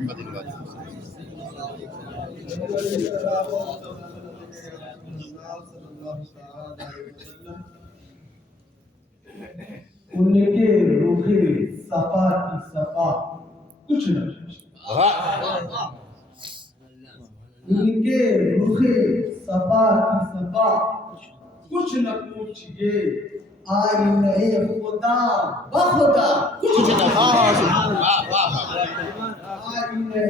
محمد وآله ان کے رخ صفا کی صفا کچھ نہ پوچھی، ان کے رخ صفا کی صفا کچھ نہ پوچھئے، آئینہ خدا بخدا کچھ نہ پوچھئے، آئینہ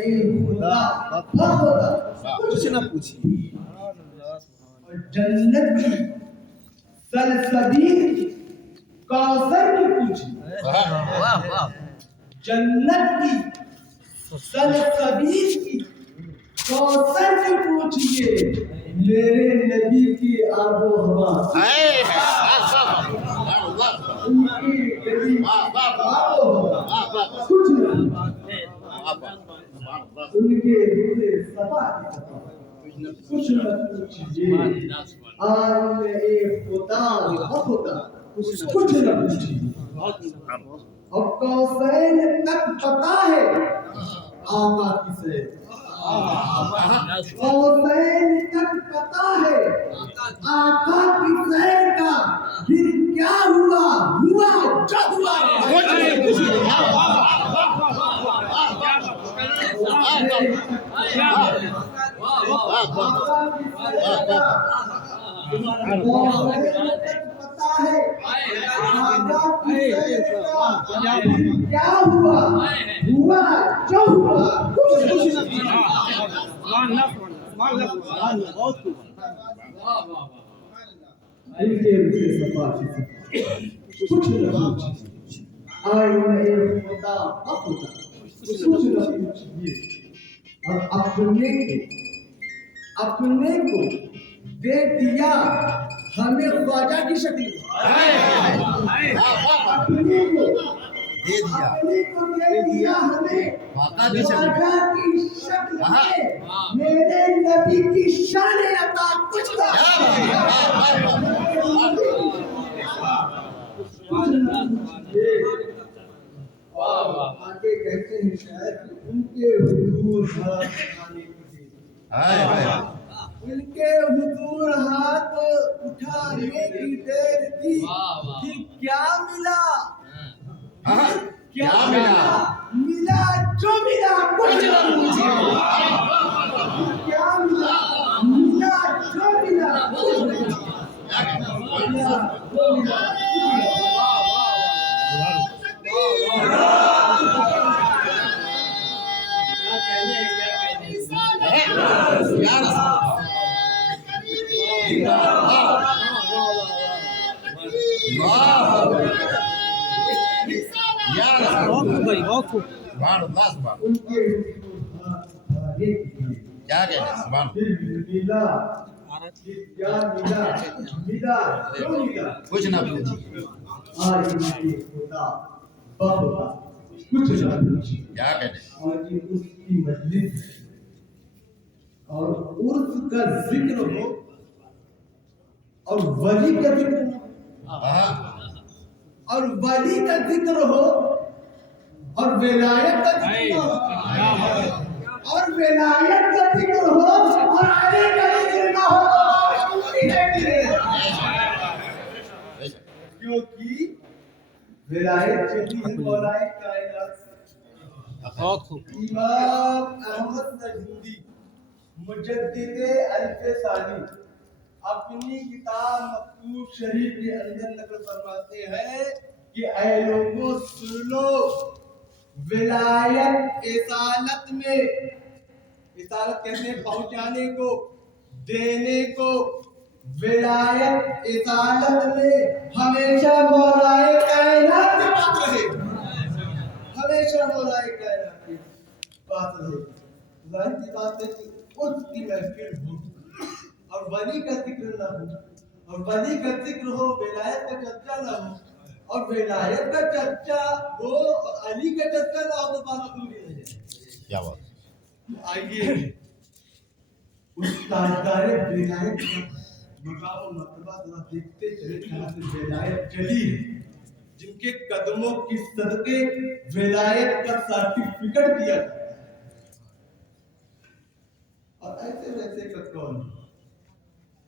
خدا بخدا کچھ نہ پوچھئے، اور جنت کی سلسبیل کوثر کی پوچھئے، جنت کی سلسبیل کی کوثر کی پوچھئے، میرے نبی کی آب و ہوا ان کی نبی آب و ہوا کچھ نہ، ان کے روح صفا کی صفا کچھ نہ پوچھئے، آئینہ خدا بخدا کچھ نہ پوچھئے، اور کوثرین تک پتا ہے آقا کسے، کوثرین تک پتا ہے آقا کی سیر کا، پھر کیا ہوا ہوا جو ہوا، کیا ہوا ہوا جو ہوا کچھ نہ، ان کے روح صفا کی صفا کچھ نہ پوچھئے، آئینہ خدا بخدا کچھ نہ پوچھئے، اور اپنے کو دے دیا ہمیں خواجہ کی شکل، اپنے کو دے دیا ہمیں خواجہ کی شکل میں، میرے نبی کی شان عطا کچھ نہ، آگے کہتے ہیں شاید ان کے حضور ہاتھ اٹھانے کی دیر، ان کے حضور ہاتھ اٹھانے کی دیر تھی، پھر کیا ملا، کیا ملا جو ملا کچھ نہ پوچھئے، کیا ملا جو ملا کچھ نہ کیا کہنا سبحان کچھ نہ پوچھی، کیا کہنا، اور یہ اس کی مجلس اور عرف کا ذکر ہو، اور ولی کا ذکر ہو، اور ولی کا ذکر ہو، اور ولایت کا ذکر ہو، اور ولایت کا ذکر ہو، اور علی کا ذکر نہ ہو، کیونکہ ولایت چلی ہے مولا کائنات سے۔ امام احمد نجودی مجدد الف ثانی اپنی کتاب مکتوب شریف کے اندر نقل فرماتے ہیں کہ اے لوگوں سن لو، ولایت اصالت میں، اصالت کہتے ہیں پہنچانے کو، دینے کو، ولایت اصالت میں ہمیشہ مولا کائنات کی بات رہے، ہمیشہ مولا کائنات کی بات رہے۔ ظاہر سی بات ہے کہ اس کی محفل ہو اور ولی کا ذکر نہ ہو، اور ولی کا ذکر ہو، ولایت کا چرچا نہ ہو، اور ولایت کا چرچا ہو اور علی کا چرچا نہ ہو تو بات ادھوری رہ جائے۔ کیا بات، آئیے اس تاجدار ولایت کا مقام و مرتبہ ذرا دیکھتے چلے جہاں سے ولایت چلی ہے، جن کے قدموں کی صدقے ولایت کا سرٹیفکیٹ دیا جاتا ہے، اور ایسے ویسے کا کون؟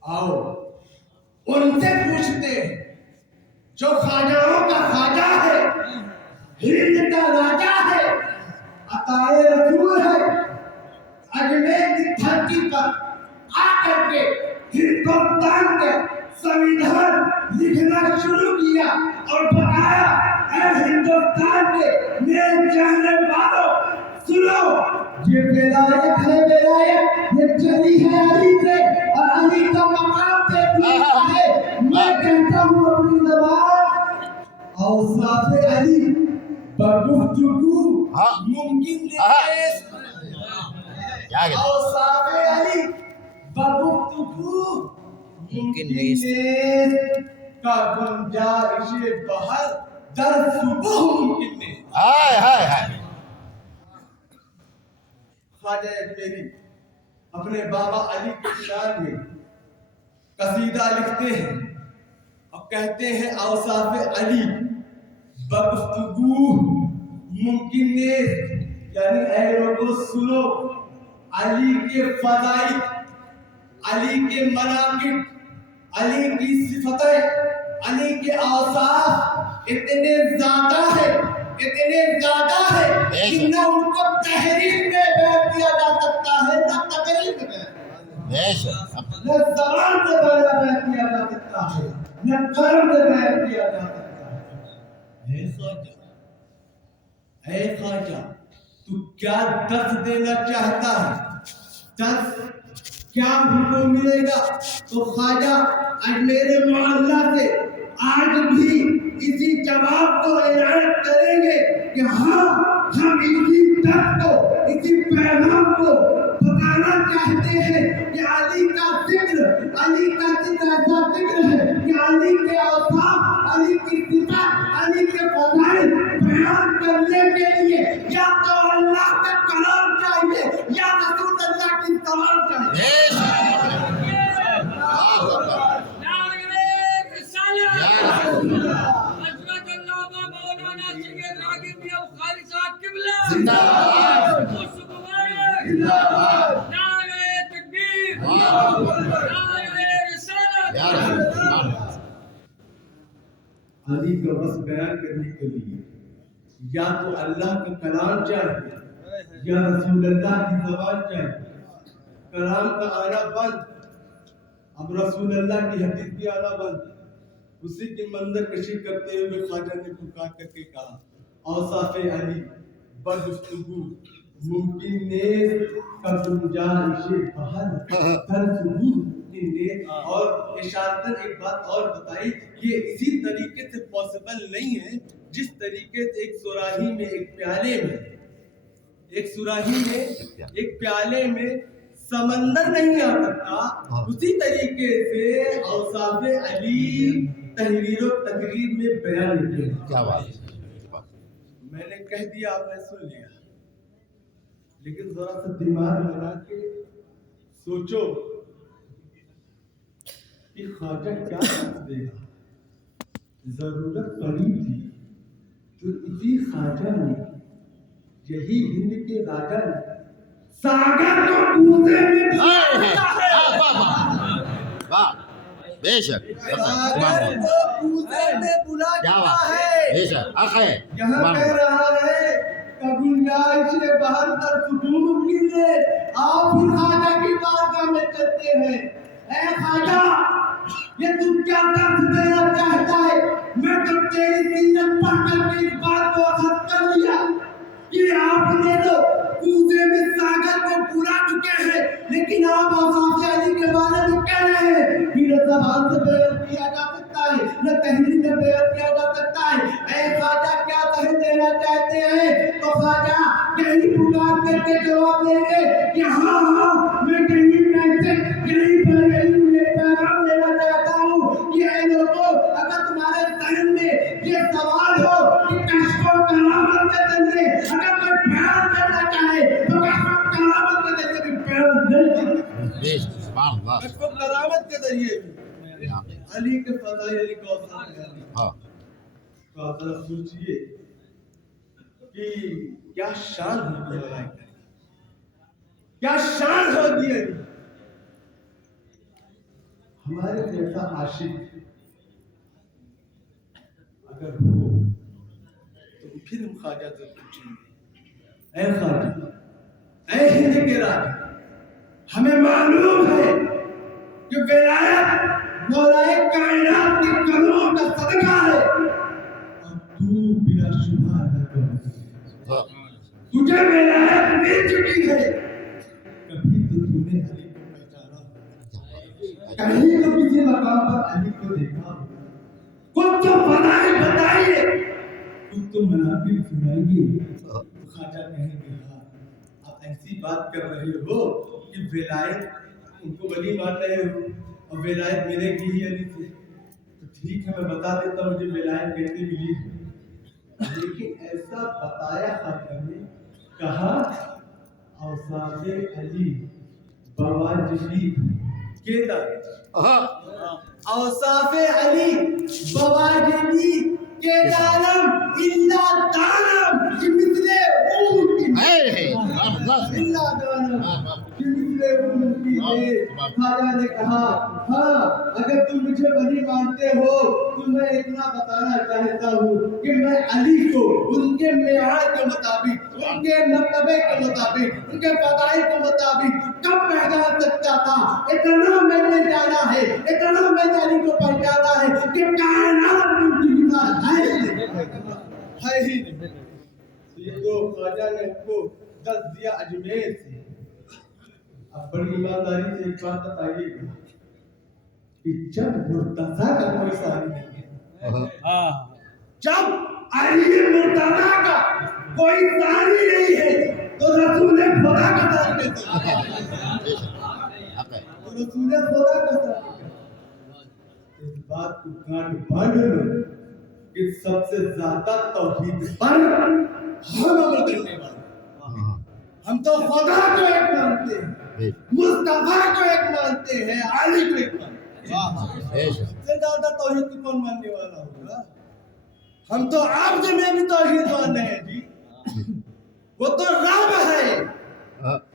آؤ ان سے پوچھتے ہیں جو خواجہوں کا خواجہ ہے، ہند کا راجا ہے، عطائے رسول ہے، اجمیر کی دھرتی پر آ کر کے ہندوستان کے سنویدھان لکھنا شروع کیا اور بتایا اے ہندوستان کے میرے چاہنے والوں سنو، یہ ولایت ہے، ولایت یہ چلی ہے علی سے اور علی کا مقام سے پوچھتا ہے۔ میں کہتا ہوں اپنی زبان اوصاف علی بگفتگو ممکن نہیں، کیا کہتے اوصاف علی بگفتگو ممکن نہیں، کا گنجائش بہر در صبح ممکن نہیں۔ ہائے ہائے ہائے خواجہ اجمیری اپنے بابا علی کے شان میں قصیدہ لکھتے ہیں اور کہتے ہیں اوصاف علی بگفتگو ممکن نہیں، یعنی اے لوگوں سنو، علی کے فضائل، علی کے مناقب، علی کی صفتیں، علی کے اوصاف اتنے زیادہ ہے کہ نہ ان کو تحریر میں بیان کیا جا سکتا ہے، نہ تقریر میں بیان کیا جا سکتا ہے، نہ زبان سے بیان کیا جا سکتا ہے، نہ قلم سے بیان کیا جا سکتا ہے۔ اے خواجہ تو کیا درس دینا چاہتا ہے؟ درس کیا ہم کو ملے گا؟ تو خواجہ اجمیر معلیٰ سے آج بھی اسی جواب کو عنایت کریں گے کہ ہاں ہم اسی درس کو، اسی پیغام کو بتانا چاہتے ہیں کہ علی کا ذکر ایسا ذکر ہے کہ علی کے اوصاف، علی کی صفات، علی کے فضائل بیان کرنے کے لیے یا تو اللہ کا کلام چاہیے یا رسول اللہ کی زبان چاہیے۔ علی کا بس بیان کرنے کے لیے یا تو اللہ کا کلام چاہیے یا رسول اللہ کی زبان چاہیے۔ کلام کا آنا بند، اب رسول اللہ کی حدیث بھی آنا بند۔ اسی کی منظر کشی کرتے ہوئے خواجہ نے پکار کر کے کہا اوصاف علی بگفتگو ممکن نیز کا گنجائش بہر در صبح ممکن نیز۔ اور اشارتاً ایک بات اور بتائی کہ اسی طریقے سے پاسبل نہیں ہے جس طریقے سے ایک سراہی میں ایک پیالے میں سمندر نہیں آ سکتا، اسی طریقے سے اوصاف علی تحریر و تقریر میں بیان کیے۔ کیا بات ہے؟ میں نے کہہ دیا، آپ نے سن لیا، لیکن ذرا سا دماغ لگا کے سوچو کہ خواجہ کیا کر دے گا۔ ضرورت پڑی تھی تو اسی خواجہ نے، یہی ہند کے راجا نے ساگر کو کوزے میں ڈالا ہے۔ بے شک ساگر کو کوزے میں بلا چکا ہے۔ بے شک حق ہے۔ یہاں کہہ رہا ہے کہ گنجائش بہر در صبح ممکن ہے۔ آپ پھر خواجہ کی بارگاہ میں چلتے ہیں۔ اے خواجہ یہ تو کیا درس دینا چاہتا ہے؟ میں تو تیری سیرت پڑھ کر کے اس بات کو اخذ کر لیا کہ آپ نے تو کوزے میں ساگر کو بلا چکے ہیں، لیکن آپ اوصاف علی کے بارے میں کہہ رہے ہیں کہ نہ زبان سے بیان کیا جا سکتا ہے، نہ تحریر میں بیان کیا جا سکتا ہے۔ اے خواجہ کیا کہہ دینا چاہتے ہیں؟ تو خواجہ یہی پکار کر کے جواب دیں گے کہ ہاں میں یہی میسج، یہی پیغام دینا چاہتا ہوں کہ اے لوگوں، اگر تمہارے ذہن میں یہ سوال ہو کہ کشف و کرامت کے ذریعے اگر کوئی بیان کرنا چاہے تو کشف و کرامت کے ذریعے بھی بیان نہیں کرنا۔ کشف و کرامت کے ذریعے بھی علی کے فضائل، علی کو تو آپ ذرا سوچئے کہ کیا شان ہوگی ملائکہ۔ کیا شان ہوتی ہے علی. ہمارے جیسا عاشق اگر ہو تو پھر ہم خواجہ سے پوچھیں گے اے خواجہ اے ہند کے راجا ہمیں معلوم ہے کہ ولایت مولا کائنات کے قدموں کا صدقہ ہے اور تو بلا شبہ اللہ کا ولی ہے. تجھے ولایت مل چکی ہے کبھی تو تو نے علی کو پہچانا ہوگا کہیں تو کسی مقام پر علی کو دیکھا ہوگا کچھ تو فضائل بتائیے کچھ تو مناقب سنائیے. تو خواجہ کہیں گے ہاں آپ ایسی بات کر رہے ہو کہ ولایت ان کو ولی مان رہے ہو اور ولایت ملے گی ہی علی سے. تو ٹھیک ہے میں بتا دیتا ہوں مجھے ولایت کیسے ملی ہے. لیکن ایسا بتایا خواجہ نے کہا اوصاف علی بواجبی کے اوصاف علی بواجبی کے دارم الا دارم مثل الا دارم خواجہ نے کہا ہاں اگر تم مجھے ولی مانتے ہو تو میں اتنا بتانا چاہتا ہوں کہ میں علی کو ان کے معیار کے مطابق ان کے مرتبے کے مطابق ان کے فضائل کے مطابق کب پہچان سکتا تھا. اتنا میں نے جانا ہے اتنا میں نے علی کو پہچانا ہے کہ کائنات میں ان کی مثال ہے ہی نہیں. یہ تو خواجہ نے ان کو دس دیا اجمیر سے. اب بڑی ایمانداری سے ایک بات بتائیے گا کہ جب مرتضیٰ کا کوئی ساری نہیں ہے جب علی مرتضیٰ کا کوئی ساری نہیں ہے تو رسول خدا کا ساری کیسے تو رسول خدا کا ساری کیسے. اس بات کو گانٹ باندھ لو کہ سب سے زیادہ توحید پر ہم عمل کرنے والے ہم تو خدا کو ایک مانتے ہیں مصطفیٰ کو ایک مانتے ہیں علی کو ایک مانتے ہیں. سب سے زیادہ توحید کو کون ماننے والا ہوگا. ہم تو آپ میں بھی توحید مان رہے ہیں جی. وہ تو رب ہے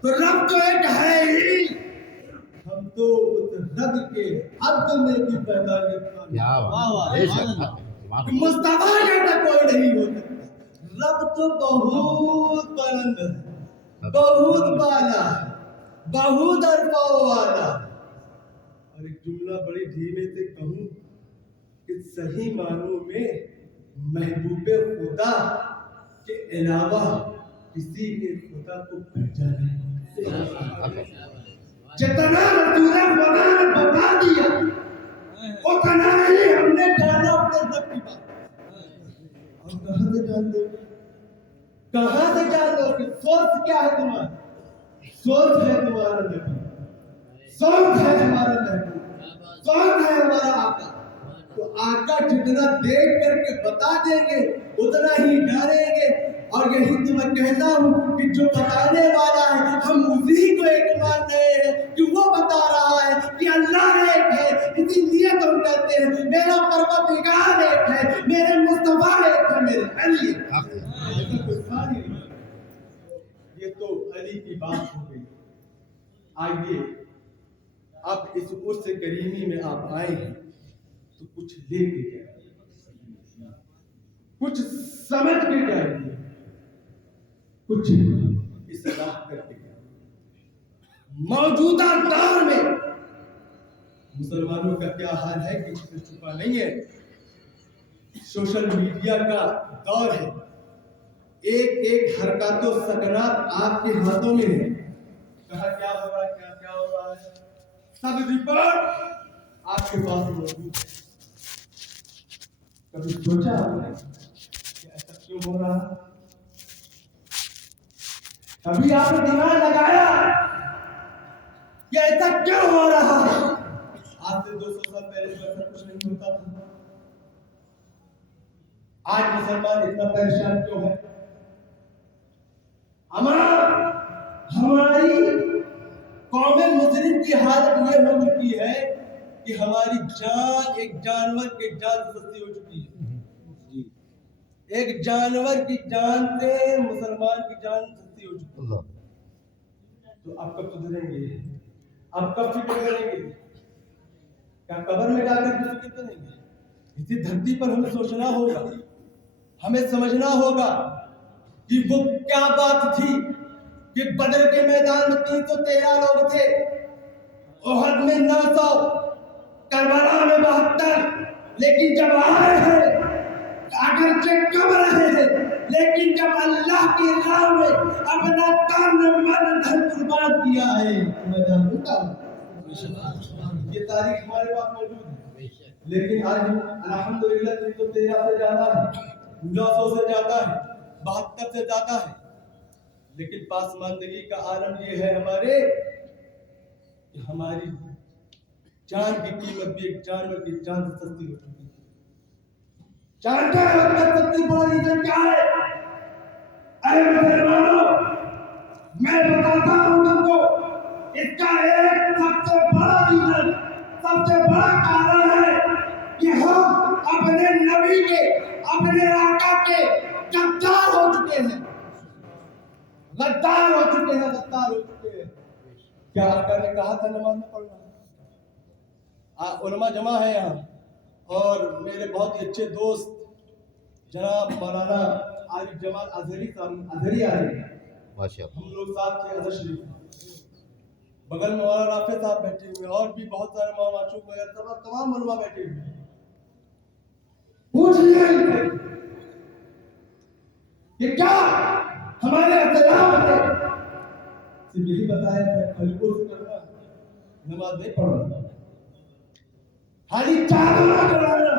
تو رب تو ایک ہے ہی. ہم تو اس رب کے عبد میں بھی پیدا مصطفیٰ جیسا کوئی نہیں ہو سکتا. رب تو بہت بلند ہے بہت بالا بہت ارفع والا. اور ایک جملہ بڑی دھیمے سے کہوں کہ صحیح معنوں میں محبوب خدا کے علاوہ کسی نے خدا کو پہچانا نہیں. جتنا رسول خدا نے بتا دیا اتنا ہی ہم نے جانا اپنے رب کی بات. ہم کہاں سے جانتے ہیں کہاں سے جانو کہ سوچ کیا ہے تمہارا. سوچ ہے تمہارا نبی سوچ ہے ہمارا محبوب سوچ ہے ہمارا آقا. تو آقا جتنا دیکھ کر کے بتا دیں گے اتنا ہی ڈریں گے. اور یہی تو میں کہتا ہوں کہ جو بتانے والا ہے ہم اسی کو ایک مان رہے ہیں کہ وہ بتا رہا ہے کہ اللہ ایک ہے. اسی لیے تو ہم کہتے ہیں میرا پروردگار ایک ہے میرے مصطفیٰ ایک ہے میرے علی. یہ تو علی کی بات ہو گئی. آئیے اب اس عرص کریمی میں آپ آئے ہیں تو کچھ لے کے جائیں کچھ سمجھ کے جائیں کچھ اصلاح کر کے جائیں. موجودہ دور میں مسلمانوں کا کیا حال ہے کہ اس سے چھپا نہیں ہے. سوشل میڈیا کا دور ہے. ایک ایک حرکات و سکنات آپ کے ہاتھوں میں ہے. کہاں کیا ہو رہا ہے کیا ہو رہا ہے سب رپورٹ آپ کے پاس موجود ہے. کبھی سوچا آپ نے کہ ایسا کیوں ہو رہا ہے. کبھی آپ نے دماغ لگایا کہ ایسا کیوں ہو رہا ہے. آج سے 200 سال پہلے ایسا کچھ نہیں ہوتا تھا. آج مسلمان اتنا پریشان کیوں ہے. ہماری قوم مسلم کی حالت یہ ہو چکی ہے کہ ہماری جان ایک جانور کے جان سے سستی ہو چکی ہے. ایک جانور کی جان سے مسلمان کی جان سستی ہو چکی ہے. تو آپ کب سدھریں گے؟ آپ کب فکر کریں گے؟ کیا قبر میں جا کر بھی فکر کریں گے؟ اسی دھرتی پر ہمیں سوچنا ہوگا، ہمیں سمجھنا ہوگا کہ وہ کیا بات تھی کہ بدر کے میدان میں 313 لوگ تھے، احد میں 900، کربلا میں 72، لیکن جب آئے ہیں اگرچہ کم رہے ہیں، لیکن جب اللہ کی راہ میں اپنا تن من دھن قربان کیا ہے، میں جانتا ہوں یہ تاریخ ہمارے پاس موجود ہے۔ لیکن آج الحمدللہ 313 سے زیادہ ہے، 900 سے زیادہ ہے، 72 سے زیادہ ہے، لیکن پاسماندگی کا عالم یہ ہے ہمارے کہ ہماری جان کی قیمت بھی ایک جانور کی جان سے سستی ہو چکی ہے۔ جانتے ہیں وقت سب سے بڑا ریزن کیا ہے؟ اے مسلمانوں، میں بتاتا ہوں تم کو، اس کا ایک سب سے بڑا ریزن، سب سے بڑا کارن ہے کہ ہم اپنے نبی کے، اپنے آقا کے غدار ہو چکے ہیں، غدار ہو چکے ہیں، غدار ہو چکے ہیں۔ کیا آقا نے کہا تھا نماز میں پڑھنا؟ علماء جمع ہے یہاں، اور میرے بہت ہی اچھے دوست جناب مولانا عارف جمال اظہری آ رہے ہیں، ماشاءاللہ، ہم لوگ ساتھ تھے اظہر شریف، بغل میں مولانا رافع صاحب بیٹھے ہوئے، اور بھی بہت سارے مولانا معشوق وغیرہ تمام علماء بیٹھے ہوئے ہیں۔ پوچھ لیا کہ کیا ہمارے اختلاف ہے؟ صرف یہی بتایا تھا خلیفوں سے کرنا، نماز نہیں پڑھنا، خالی چادر چڑھانا،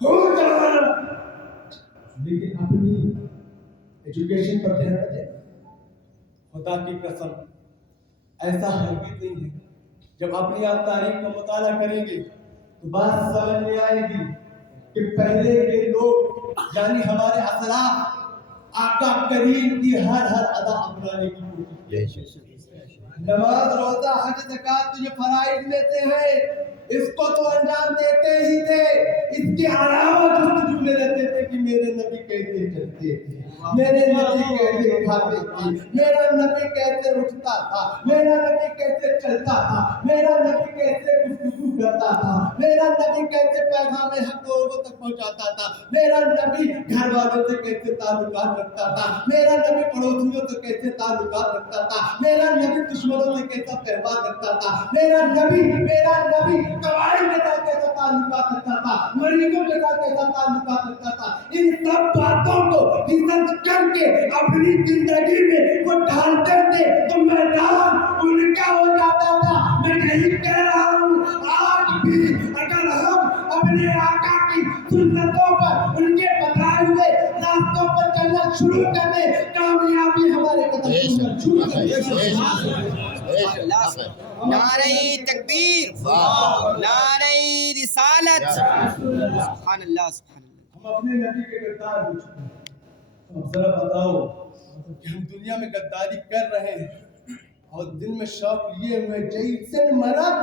خون چڑھانا، لیکن اپنی ایجوکیشن پر دھیان نہ دیں۔ خدا کی قسم ایسا ہرگز نہیں ہے، جب اپنی آپ تاریخ کا مطالعہ کریں گے تو بات سمجھ میں آئے گی کہ پہلے کے لوگ یعنی ہمارے اسلاف آقا کریم کی ہر ادا اپنانے کی کوشش، نماز روزہ حج زکات جو فرائض لیتے ہیں اس کو تو انجام دیتے ہی تھے، اس کے علاوہ جستجو میں رہتے تھے کہ میرے نبی کیسے چلتے تھے، میرے نبی کیسے کھاتے تھے، میرا نبی کیسے اٹھتا تھا، میرا نبی کیسے چلتا تھا، میرا نبی کیسے گفتگو کرتا تھا، میرا نبی کیسے پیغام حق لوگوں تک پہنچاتا تھا، میرا نبی گھر والوں سے کیسے تعلقات رکھتا تھا، میرا نبی پڑوسیوں سے کیسے تعلقات رکھتا تھا، میرا نبی دشمنوں سے کیسا پہوان رکھتا تھا، میرا نبی قبائل کے ساتھ کیسا تعلقات رکھتا تھا، مریضوں کے ساتھ کیسا تعلقات رکھتا تھا، ان سب باتوں کو ریسرچ کر کے اپنی زندگی میں وہ ڈالتے تھے تو میدان ان کا ہو جاتا تھا۔ میں نہیں کہہ رہا ہوں آج بھی اگر ہم اپنے آقا کی سنتوں پر، ان کے بتائے ہوئے راستوں پر چلنا شروع کر دیں، کامیابی ہمارے قدم پر شروع کر دے۔ نعرہ تکبیر، نعرہ رسالت، سبحان اللہ سبحان اللہ۔ ہم اپنے نبی کے غدار ہو چکے ہیں، اب ذرا بتاؤ کہ ہم دنیا میں غداری کر رہے ہیں اور دل میں شوق لیے ہوئے جیسے مرد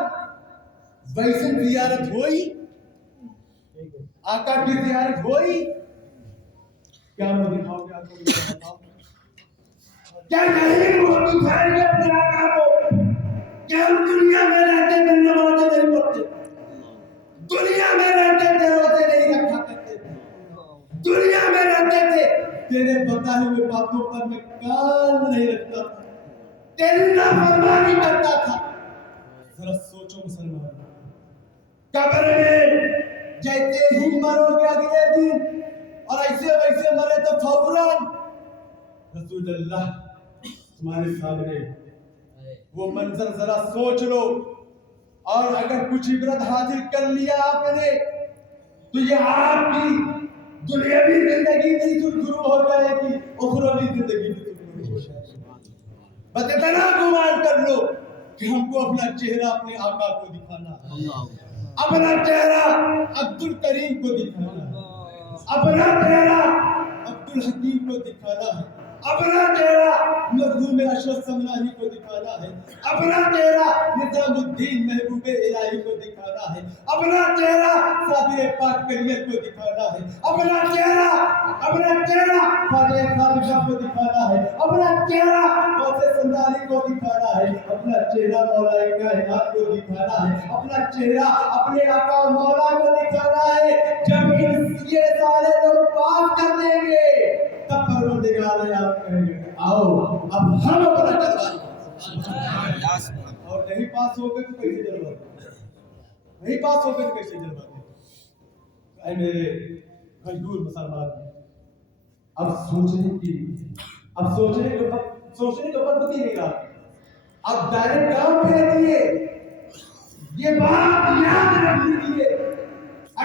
ویسے زیارت ہوئی، آقا کی زیارت ہوئی، کیا ہم دکھاؤ گے؟ آقا کو بتاؤ کیا نہیں وہ دکھائیں گے اپنے آقا کو؟ کیا ہم دنیا میں رہتے تھے نمازیں نہیں پڑھتے، دنیا میں رہتے تھے روزے نہیں رکھا کرتے، دنیا میں رہتے تھے تیرے بتائے ہوئے باتوں پر میں کان نہیں رکھتا تھا، تیری نافرمانی کرتا تھا؟ ذرا سوچو مسلمان، قبر میں جیسے ہی مرو گے اگلے دن اور ایسے ویسے مرے تو فوراً رسول اللہ تمہارے سامنے، وہ منظر ذرا سوچ لو، اور اگر کچھ عبرت حاصل کر لیا آپ نے تو یہ آپ کی دنیاوی زندگی بھی سرخرو ہو جائے گی، اخروی زندگی بھی سرخرو ہو جائے گی۔ بس اتنا گمان کر لو کہ ہم کو اپنا چہرہ اپنے آقا کو دکھانا ہے، اپنا چہرہ عبد الکریم کو دکھانا ہے، اپنا چہرہ عبد الحکیم کو دکھانا ہے، اپنا چہرہ مرحوم اشرف سمنانی کو دکھانا ہے، اپنا چہرہ نظام الدین محبوب الہی کو دکھانا ہے، اپنا چہرہ صابر پاک کلیت کو دکھانا ہے، اپنا چہرہ خواجہ صاحب کو دکھانا ہے، اپنا چہرہ ذمہ کو دکھانا ہے، اپنا چہرہ مولا کائنات کو دکھانا ہے، اپنا چہرہ اپنے آقا مولا کو دکھانا ہے۔ جب یہ سارے لوگ بات کر لیں گے تب پروردگار عالم کہیں گے آؤ اب ہم اپنا جلوہ، اور نہیں پاس ہو گئے تو کیسے جلوہ، نہیں پاس ہو گئے تو کیسے جلوہ۔ اے میرے مجبور مسلمان، اب سوچنے کا وقت ہی نہیں رہا، اب ڈائریکٹ کام پہ رہیے۔ یہ بات یاد رکھ لیجیے،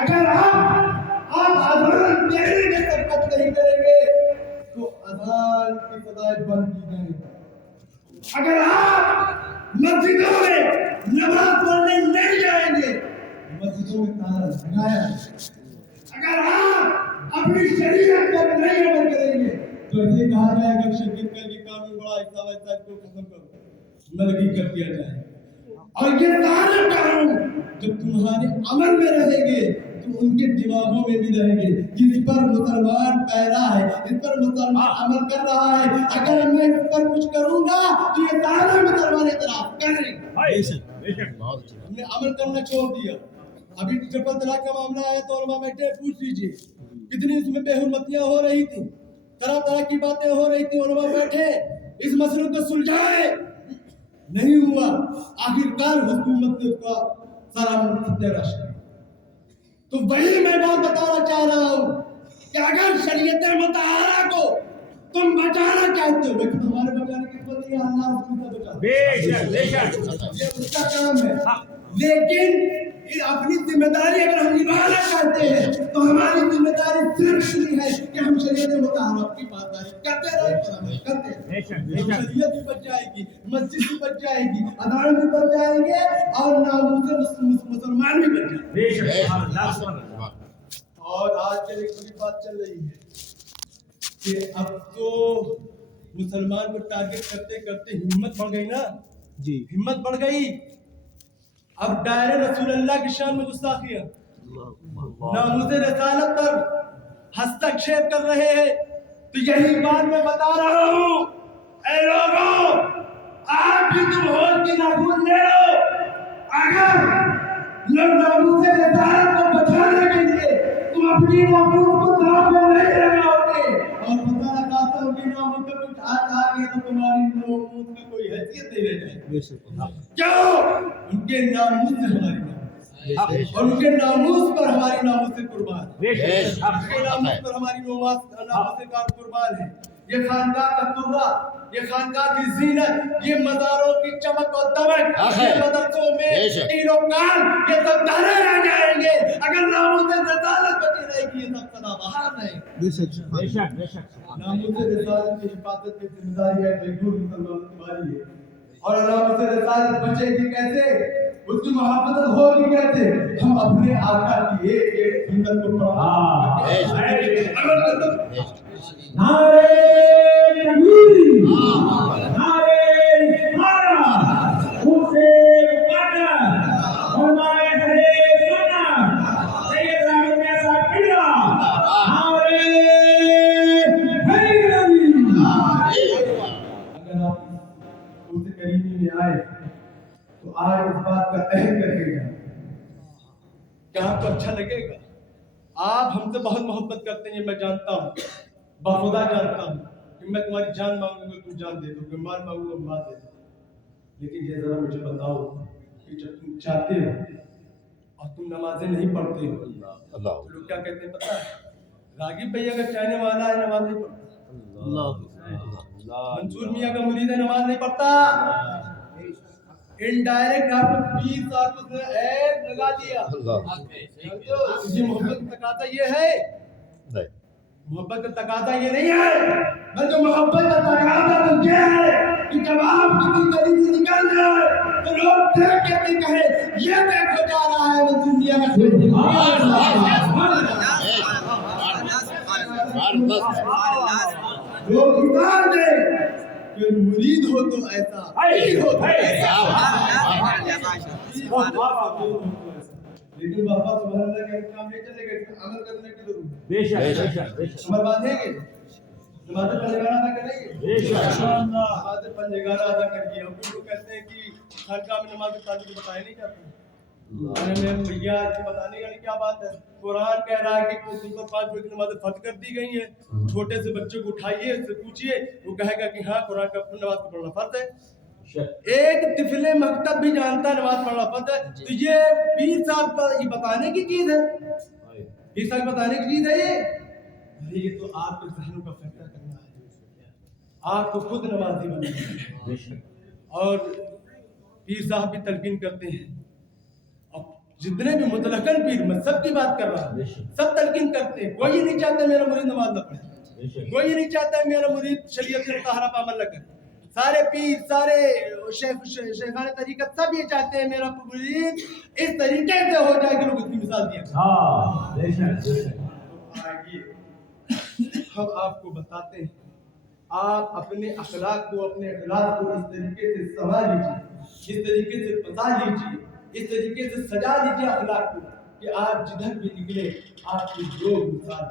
اگر آپ اذان دینے میں سبقت نہیں کریں گے تو اذان کی صدائیں بند کی جائیں گی۔ اگر آپ مسجدوں میں نماز پڑھنے نہیں جائیں گے مسجدوں میں تالا لگایا ہے۔ اگر آپ اپنی شریعت پر نہیں عمل کریں گے تو یہ کہا جائے گا شریعت کا یہ قانون بڑا حصہ ہے، اس کو ختم کرو، ملغی کر دیا جائے۔ اور یہ سارے قانون جب تمہارے عمل میں رہیں گے تو ان کے دماغوں میں بھی رہیں گے، جس پر مسلمان پیرا ہے، اس پر مسلمان عمل کر رہا ہے، اگر میں اس پر کچھ کروں گا تو یہ سارے مسلمان اعتراف کریں گے۔ ہم نے عمل کرنا چھوڑ دیا۔ ابھی ٹرپل طلاق کا معاملہ آیا تو علماء بیٹھے پوچھ لیجئے کتنی اس میں بے حرمتیاں ہو رہی تھیں، طرح طرح کی باتیں ہو رہی تھیں، علماء بیٹھے اس مسئلے کو سلجھائے، نہیں ہوا، آخرکار حکومت نے اس کا سارا فتح رش کیا۔ تو وہی میں بات بتانا چاہ رہا ہوں کہ اگر شریعت مطہرہ کو تم بچانا چاہتے ہو، لیکن ہمارے بچانے کی قوت نہیں ہے، اللہ اس کو بچانا، یہ اس کا کام ہے، لیکن اپنی ذمہ داری اگر ہم نبھانا چاہتے ہیں تو ہماری ذمہ داری صرف اتنی ہے کہ ہم شریعت مطہرہ کی پاسداری کرتے رہیں، کرتے رہیں۔ شریعت بھی بچ جائے گی، مسجد بھی بچ جائے گی، اذان بھی بچ جائیں گے، اور ناموس مسلمان بھی بچ جائیں گے۔ اور آج کل ایک بڑی بات چل رہی ہے کہ اب تو مسلمان کو ٹارگٹ کرتے کرتے ہمت بڑھ گئی نا، جی ہمت بڑھ گئی۔ اب دائرے رسول اللہ کی شان میں گستاخیاں، ناموس رسالت پر ہستکشیپ کر رہے ہیں، تو یہی بات میں بتا رہا ہوں، اے لوگوں آپ بھی تم ہوش کی ناخن لے لو۔ اگر لوگ ناموس رسالت کو بچانے کے لیے تم اپنی ناموس کو داؤ میں نہیں لگاؤ گے، اور بتا لگاتا ہوں کہ ناموس پر کچھ ہاتھ آ گیا تو تمہاری ناموس کی کوئی حیثیت نہیں رہ جائے گی۔ کیوں؟ ان کے ناموس سے ہماری ناموس، اور ان کے ناموس پر ہماری ناموس سے قربان ہے، ان کے ناموس پر ہماری ناموس سے قربان ہے۔ یہ خانقاہ کا ترہ، یہ خانقاہ کی زینت، یہ مزاروں کی چمک اور دمک، یہ مدرسوں میں تین و کان، یہ سب دھرے رہ جائیں گے اگر ناموس رسالت بچی رہے گی، یہ سب سدا بہار رہے گی۔ ناموس رسالت کی حفاظت کی ذمہ داری ہے بیگور مسلمانوں کی باری ہے، اور ناموس رسالت بچے گی کیسے، اس کی محافظت ہوگی کیسے؟ ہم اپنے آقا کی ایک ایک سنت کو عمل کرتے ہیں۔ نعرہ تکبیر، نعرہ رسالت، حسین مقدس، علماء اہل سنت، سید رحمت صاحب قبلہ، نعرہ حیدر علی۔ اگر آپ اس کریمی میں آئے تو آج اس بات کا عہد کرے گا کہ آپ کو اچھا لگے گا۔ آپ ہم سے بہت محبت کرتے ہیں، یہ میں جانتا ہوں، بخدا جانتا ہوں کہ میں تمہاری جان مانگوں گا تم جان دے دو گے، مال مانگوں گا مال دے دو، لیکن یہ ذرا مجھے بتاؤ کہ جب تم چاہتے ہو اور تم نمازیں نہیں پڑھتے ہو تو لوگ کیا کہتے ہیں پتہ ہے؟ راغب بھائی اگر چاہنے والا ہے نماز نہیں پڑھتا، منصور میاں کا مرید ہے نماز نہیں پڑھتا، انڈائریکٹ آپ کو 20 سال اس نے عیب لگا دیا۔ یہ محبت کا تقاضا یہ ہے، محبت کا تقاضا یہ نہیں ہے، بلکہ محبت کا تقاضا تو یہ ہے کہ جب آپ کسی گلی سے نکل جائے تو لوگ دیکھ کے بھی کہیں یہ دیکھو جا رہا ہے منصور میاں کا لوگ اتار دیں کہ مرید ہو تو ایسا، پیر ہو تو ایسا، لیکن بابا سبحان اللہ کا کام نہیں چلے گا، اس میں عمل کرنے کی ضرورت ہے۔ عمل باندھیں گے نماز پنجگانہ ادا کریں گے؟ بے شک نماز پنجگانہ ادا کریے. اب کچھ لوگ کہتے ہیں کہ خانقاہ میں نماز تعلق بتائے نہیں جاتے. میں بھیا اس بتانے والی کیا بات ہے؟ قرآن کہہ رہا ہے کہ تم پر 5 وقت نمازیں فرض کر دی گئی ہیں. چھوٹے سے بچے کو اٹھائیے، اس سے پوچھیے، وہ کہے گا کہ ہاں قرآن کا نماز کو پڑھنا فرض ہے. ایک طفل مکتب بھی جانتا ہے نماز پڑھنا فرض ہے. تو یہ پیر صاحب پر یہ بتانے کی چیز ہے؟ پیر صاحب بتانے کی چیز ہے یہ تو آپ کے ذہنوں کا فیصلہ کرنا ہے. آپ کو خود نمازی بننا ہے. اور پیر صاحب بھی تلقین کرتے ہیں. اب جتنے بھی مطلقاً پیر، میں سب کی بات کر رہا ہوں، سب تلقین کرتے ہیں. کوئی نہیں چاہتا میرا مرید نماز نہ پڑھے، کوئی نہیں چاہتا میرا مرید شریعت مطہرہ پر عمل نہ کرے. سارے پیر، سارے شیخان طریقت سب یہ چاہتے ہیں میرا مرید اس طریقے سے ہو جائے کہ لوگ اس کی مثال دیا. ہم آپ کو بتاتے ہیں، آپ اپنے اخلاق کو، اپنے اخلاق کو اس طریقے سے سنوار لیجیے، اس طریقے سے بتا لیجیے، اس طریقے سے سجا لیجیے اخلاق کو کہ آپ جدھر بھی نکلے آپ کی لوگ مثال.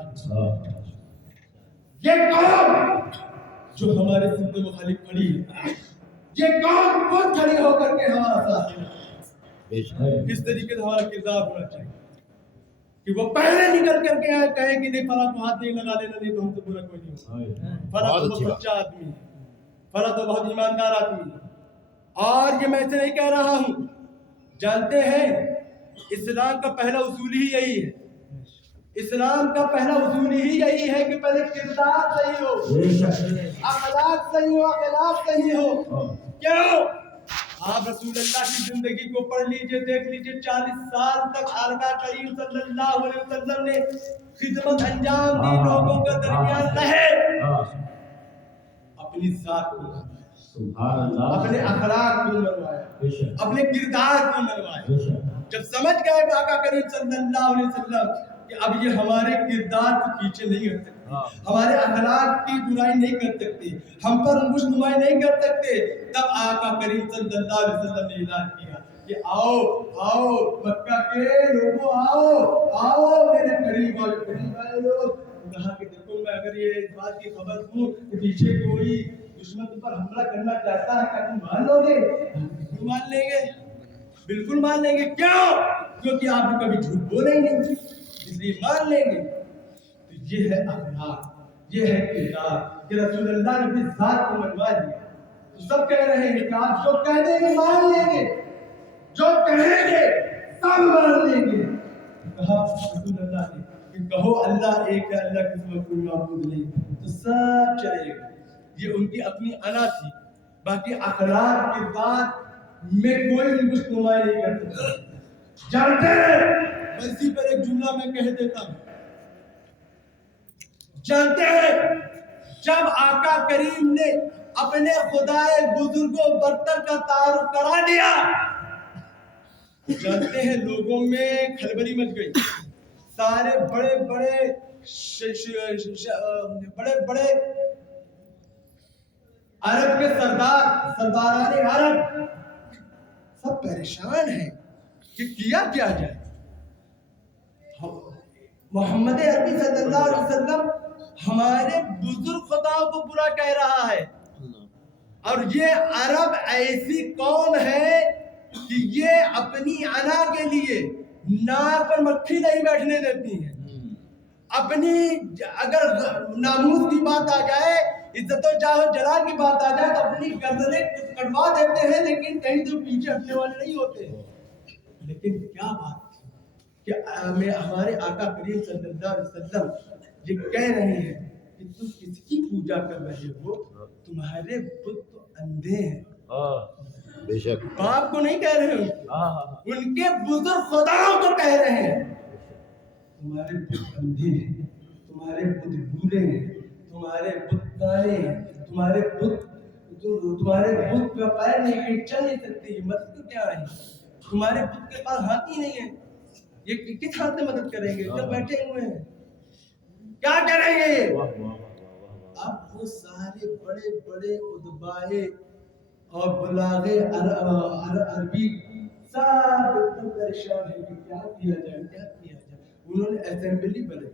یہ قوم جو ہمارے سب مخالف کھڑی ہے، یہ قوم خود کھڑی ہو کر کے ہمارا ساتھ ہے. کس طریقے سے ہمارا کردار ہونا چاہیے کہ وہ پہلے نکل کر کے آئے کہیں کہ نہیں فلاں کو ہاتھ نہیں لگا لینا، نہیں تو ہم سے برا کوئی نہیں ہوگا. فلاں تو بہت سچا آدمی ہے، فلاں تو بہت ایماندار آدمی ہے. اور یہ میں سے نہیں کہہ رہا ہوں، جانتے ہیں اسلام کا پہلا اصول ہی یہی ہے. اسلام کا پہلا اصول ہی یہی ہے کہ پہلے کردار صحیح ہو، اخلاق صحیح ہو، اخلاق صحیح ہو. کیوں؟ آپ رسول اللہ کی زندگی کو پڑھ لیجئے، دیکھ لیجئے. 40 سال تک آقا کریم صلی اللہ علیہ وسلم نے خدمت انجام دی، لوگوں کے درمیان رہے، اپنی ذات کو منوایا، اپنے اخلاق کو منوایا، اپنے کردار کو منوایا. جب سمجھ گئے آقا کریم صلی اللہ علیہ وسلم کہ اب یہ ہمارے کردار کے پیچھے نہیں ہٹ سکتے، ہمارے اخلاق کی برائی نہیں کر سکتے، ہم پر انگشت نمائی نہیں کر سکتے، تب آقا کریم صلی اللہ علیہ وسلم نے اعلان کیا کہ آؤ آؤ مکہ کے لوگوں، آؤ آؤ میرے قریب آؤ. قریب آئے لوگ، کہا کہ دیکھو میں اگر یہ اس بات کی خبر دوں کہ پیچھے کوئی دشمن تم پر حملہ کرنا چاہتا ہے، کیا تم مان لو گے؟ بالکل مان لیں گے، بالکل مان لیں گے. کیوں؟ کیونکہ آپ نے کبھی جھوٹ بولے ہی نہیں، اس لیے مان لیں گے. تو یہ ہے اخلاق، یہ ہے کردار کہ رسول اللہ نے اپنی ذات کو منوا دیا. تو سب کہہ رہے ہیں کہ آپ جو کہہ دیں گے مان لیں گے، جو کہیں گے سب مان لیں گے. کہا رسول اللہ نے کہ کہو اللہ ایک ہے، اللہ کے سوا کوئی معبود نہیں، تو سب چلے گا. یہ ان کی اپنی انا تھی. باقی اخلاق کردار میں کوئی انگشت نمائی نہیں کر سکتا. جانتے ہیں اسی پر ایک جملہ میں کہہ دیتا ہوں. جانتے ہیں جب آقا کریم نے اپنے خدائے بزرگ و برتر کا تعارف کرا دیا، جانتے ہیں لوگوں میں کھلبلی مچ گئی. سارے بڑے بڑے عرب کے سرداران عرب سب پریشان ہیں کہ کیا جائے. محمد عربی صلی اللہ علیہ وسلم ہمارے بزرگ خدا کو برا کہہ رہا ہے، اور یہ عرب ایسی قوم ہے کہ یہ اپنی انا کے لیے ناک پر مکھی نہیں بیٹھنے دیتی ہے. اپنی اگر ناموس کی بات آ جائے، عزت و جاہ و جلال کی بات آ جائے تو اپنی گردنیں کٹوا دیتے ہیں، لیکن کہیں تو پیچھے ہٹنے والے نہیں ہوتے. لیکن کیا بات کہ ہمارے آقا کریم صلی اللہ علیہ وسلم یہ کہہ رہے ہیں کہ تم کس کی پوجا کر رہے ہو؟ تمہارے بت تو اندھے ہیں. بے شک باپ کو نہیں کہہ رہے ہو، ان کے بزرگ خداؤں کو کہہ رہے ہیں تمہارے بت اندھے ہیں، تمہارے بت بوڑھے ہیں، تمہارے بت کانے ہیں، تمہارے بت کا پیر نہیں، چل نہیں سکتے. یہ مطلب کیا ہے؟ تمہارے بت کے پاس ہاتھ ہی نہیں ہے، یہ کس ہاتھ سے مدد کریں گے؟ جب بیٹھے ہوئے ہیں کیا کریں گے؟ اب وہ سارے بڑے ادبائے اور بلاغے عربی سب پریشان ہیں کہ کیا کیا جائے. انہوں نے اسمبلی بنائی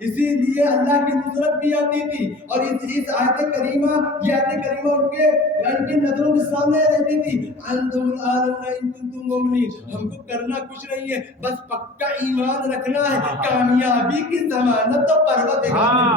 اسی لیے اللہ کی نصرت بھی آتی تھی اور اس آیت کریمہ یہ آیت کریمہ ان کے نظروں کے سامنے رہتی تھی انتم العالمون ان کنتم مؤمنین. ہم کو کرنا کچھ نہیں ہے بس پکا ایمان رکھنا ہے. کامیابی کی ضمانت تو پروردگار نے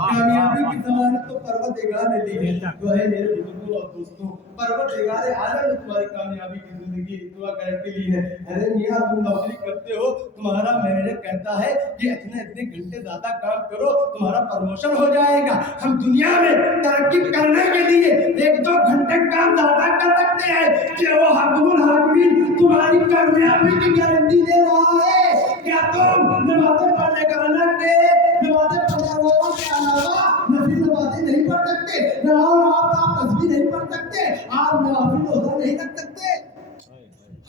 کامیابی کی ضمانت تو پروردگار نے دی ہے. تو ہے میرے بزرگوں اور دوستوں پروردگار عالم نے تمہاری کامیابی کی زندگی دعا کرنے کے لیے ہے. ارے میاں تم نوکری کرتے ہو تمہارا مینیجر کہتا ہے کہ اتنے گھنٹے زیادہ کام کرو تمہارا پروموشن ہو جائے گا. ہم دنیا میں ترقی کرنے کے لیے 1-2 گھنٹے کام زیادہ کر سکتے ہیں. کیا وہ حکم الحاکمین تمہاری کامیابی کی گارنٹی دے رہا ہے؟ کیا تم نمازیں پڑھنے کا الگ کے نمازیں پڑھنے والوں کے علاوہ نفلی نمازیں نہیں پڑھ سکتے؟ آپ تسبیح نہیں پڑھ سکتے؟ آپ نوافل روزہ نہیں رکھ سکتے؟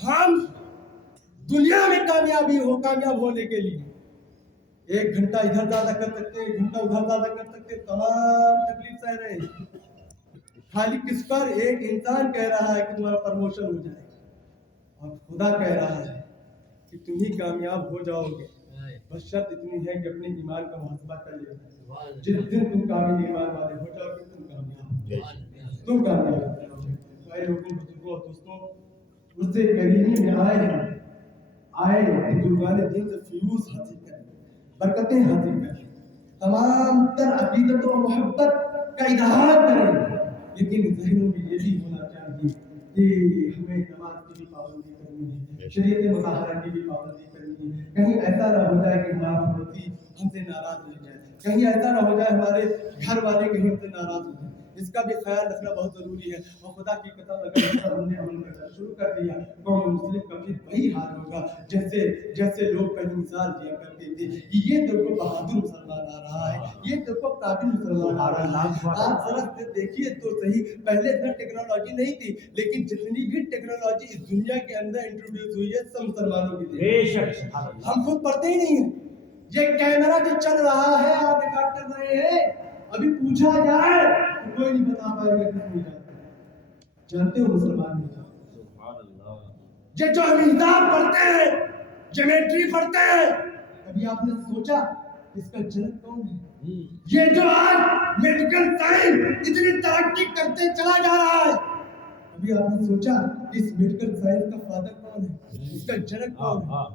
ہم دنیا میں کامیاب ہونے کے لیے 1 گھنٹہ ادھر زیادہ کر سکتے 1 گھنٹہ ادھر زیادہ کر سکتے تمام تکلیف سہ رہے ہیں. خالی کس پر؟ ایک انسان کہہ رہا ہے کہ تمہارا پروموشن ہو جائے اور خدا کہہ رہا ہے کہ تم ہی کامیاب ہو جاؤ گے. بس شرط اتنی ہے کہ اپنے ایمان کا محاسبہ کر لینا. جس دن تم کامل ایمان والے ہو جاؤ گے تم کامیاب ہو جاؤ گے. اے لوگوں بزرگوں اور دوستوں اس سے کریمی میں آئے بزرگان دین سے فیوز حاصل کریں برکتیں حاصل کریں تمام تر عقیدت و محبت کا اظہار کریں. لیکن ذہنوں میں یہ بھی ہونا چاہیے کہ ہمیں نماز کی بھی پابندی کرنی ہے شریعت مطہرہ کی بھی پابندی کرنی ہے. کہیں ایسا نہ ہو جائے کہ ہمارا پڑوسی ہم سے ناراض ہو جائے کہیں ایسا نہ ہو جائے ہمارے گھر والے کہیں ہم سے ناراض ہو جائے. اس کا بھی خیال رکھنا بہت ضروری ہے. اور خدا کی قسم اگر ہم نے عمل کرنا شروع کر دیا قوم مسلم کا پھر وہی حال ہوگا جیسے لوگ پہلے مثال دیا کرتے تھے کہ یہ دیکھو بہادر مسلمان آ رہا ہے یہ دیکھو قابل مسلمان آ رہا ہے. آپ ذرا دیکھیے تو صحیح پہلے اتنا ٹیکنالوجی نہیں تھی لیکن جتنی بھی ٹیکنالوجی اس دنیا کے اندر انٹروڈیوس ہوئی ہے سب مسلمانوں کی تھی. ہم خود پڑھتے ہی نہیں ہیں. یہ کیمرہ جو چل رہا ہے آپ ریکارڈ کر رہے ہیں ابھی پوچھا جائے تو کوئی نہیں بتا پائے گا کس کو جانتے ہو مسلمان نہیں جانتے. یہ جو ہم حساب پڑھتے ہیں جیومیٹری پڑھتے ہیں ابھی آپ نے سوچا اس کا جنک کون ہے؟ یہ جو آج میڈیکل سائنس اتنی ترقی کرتے چلا جا رہا ہے ابھی آپ نے سوچا اس میڈیکل سائنس کا فادر کون ہے اس کا جنک کون ہے؟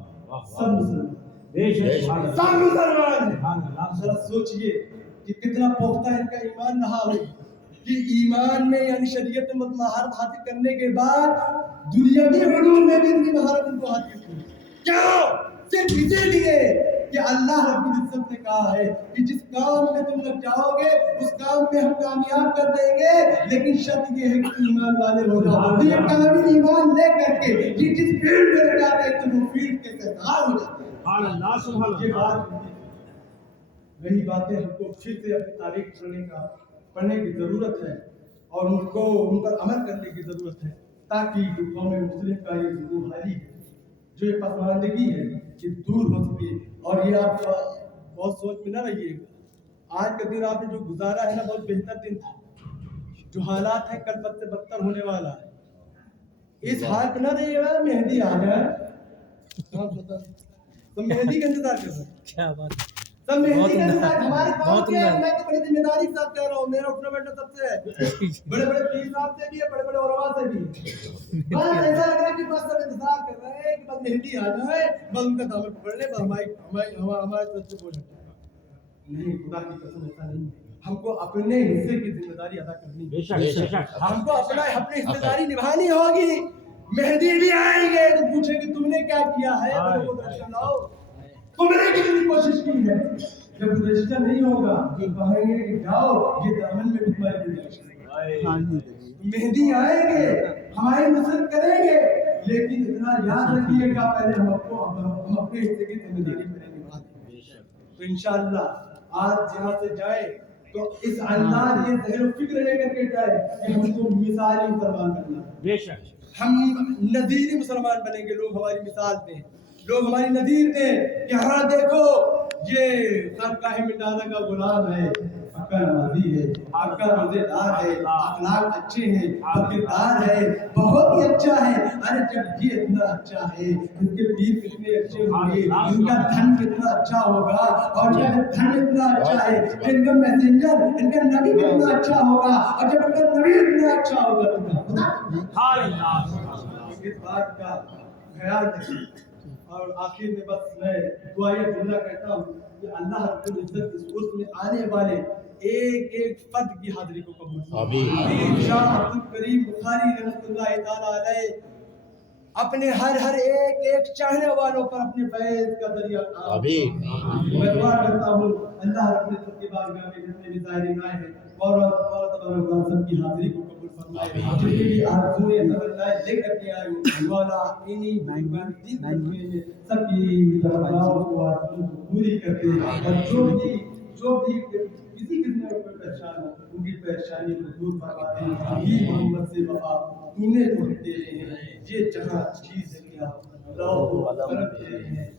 سب مسلمان سب مسلمان ہیں. ذرا سوچئے کہ کتنا پختہ ان کا ایمان رہا ہو کہ ایمان میں یعنی شریعت میں مہارت حاصل کرنے کے بعد دنیاوی علوم میں بھی اتنی مہارت ان کو حاصل ہوئی. کیوں؟ صرف اسی لیے کہ اللہ رب العزت نے کہا ہے کہ جس کام میں تم لگ جاؤ گے اس کام میں ہم کامیاب کر دیں گے لیکن شرط یہ ہے کہ ایمان والے ہو جاؤ. تو یہ کامل ایمان لے کر کے یہ جس فیلڈ میں لگ جاتے ہیں تو وہ فیلڈ کے سردار ہو جاتے ہیں. یہ بات وہی باتیں ہم کو پھر سے اپنی تاریخ پڑھنے کی ضرورت ہے اور ان پر عمل کرنے کی ضرورت ہے تاکہ جو قوم مسلم کا یہ ظہور حالی ہے جو یہ پسماندگی ہے یہ دور ہو سکے. اور یہ آپ بہت سوچ میں نہ رہیے گا آج کا دن آپ نے جو گزارا ہے نا بہت بہتر دن تھا. جو حالات ہیں کل بد سے بدتر ہونے والا ہے. اس حال پہ نہ رہیے گا مہندی آ گیا تو مہندی کا انتظار کر رہے ہیں. کیا بات سب مہندی کا انتظار ہمارے قوم کے میں تو بڑی ذمہ داری کے ساتھ کہہ رہا ہوں میرا اٹھنا بیٹھنا سب سے ہے بڑے بڑے پیر صاحب سے بھی ہے بڑے بڑے علماء سے بھی. بس ایسا لگ رہا ہے کہ بس سب انتظار کر رہے ہیں کہ بس مہندی آ جائے بس ان کا دامن پکڑ لے بس ہماری طرف سے بول نہیں. خدا کی قسم ایسا نہیں. ہم کو اپنے حصے کی ذمہ داری ادا کرنی ہے. ہم کو اپنی حصے داری نبھانی ہوگی. مہندی بھی آئیں گے تو پوچھیں کہ تم نے کیا کیا ہے تم نے کتنی کوشش کی ہے. جب رجسٹر نہیں ہوگا تو کہیں گے کہ جاؤ یہ دامن میں بھی تمہاری گنجائش ہے. مہندی آئیں گے ہماری نصرت کریں گے لیکن اتنا یاد رکھیے گا پہلے ہم اپنے حصے کی ذمہ داری کریں گے. تو انشاءاللہ آج یہاں سے جائے تو اس انداز یہ ذہن و فکر لے کر کے جائے کہ ہم کو مثالی مسلمان بننا ہے. ہم نذیری مسلمان بنیں گے. لوگ ہماری مثال دیں لوگ ہماری نذیر دیں کہ ہاں دیکھو یہ خانقاہ مٹانا کا غلام ہے آپ کا نمازی ہے آپ کا روزے دار ہے اخلاق اچھے ہیں کردار ہے بہت ہی اچھا ہے. ارے جب یہ اتنا اچھا ہے ان کے پیر کتنے اچھے ہوں گے ان کا دھن کتنا اچھا ہوگا اور جب دھن اتنا اچھا ہے ان کا میسنجر ان کا نبی کتنا اچھا ہوگا اور جب ان کا نبی اتنا اچھا ہوگا تو کیا خدا اس بات کا خیال رکھیں اور آخر میں بس میں دعائیں جملہ کہتا ہوں کہ اللہ رب العزت اس عرس میں آنے والے ایک ایک فرد کی حاضری کو قبول آمین شاہ عبد الکریم بخاری رحمۃ اللہ تعالی علیہ اپنے ہر ایک چاہنے والوں پر اپنے فیض کا ذریعہ آمین میں دعا کرتا ہوں اللہ رب العزت کی بارگاہ میں جتنے بھی زائرین آئے ہیں اور تبارک و سب کی حاضری کو قبول فرمائے جتنی بھی آرزوئیں تمنائیں لے کر کے آئے ہو مولا انہی دین میں سب کی تمناؤں کو آرزوؤں کو پوری کر دے اور جو بھی کسی قسم کا کوئی پریشان ہو ان کی پریشانی کو دور فرما دے یہ محمد سے وفا تو نے تو دے ہیں یہ جہاں چیز ہے کیا اللہ کو کرم دے ہیں